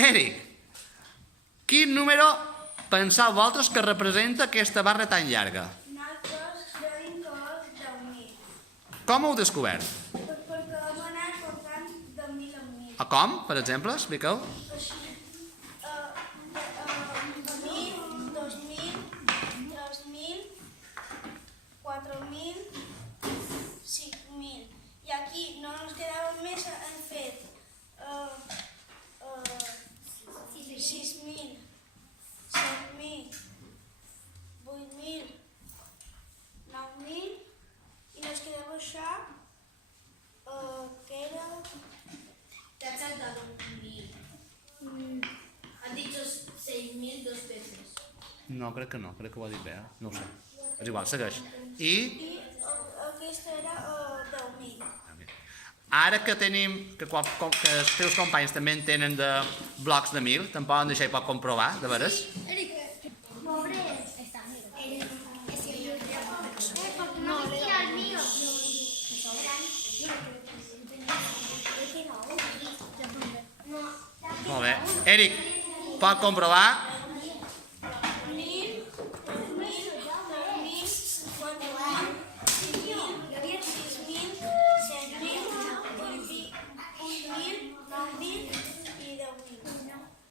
Eric, quin número penseu vosaltres que representa aquesta barra tan llarga? Nosaltres creiem que és 10.000. Com ho heu descobert? Perquè hem anat comptant de 1.000 en 1.000. A com, per exemple? Expliqueu. Així, 1.000, 2.000, 3.000, 4.000, 5.000. I aquí no ens quedava més, hem fet 6.000, 7.000, 8.000, 9.000 i ens quedava això que era... Te has saltado 1.000. Han dicho 6.000 dos veces. No, crec que no, crec que ho ha dit bé, no ho sé. És igual, segueix. I I aquesta era 10.000. ara que tenim, que els teus companys també en tenen de blocs de 1.000, te'n poden deixar i pot comprovar, de veres? Pobre. No, mira el mío. Molt bé. Eric, pot comprovar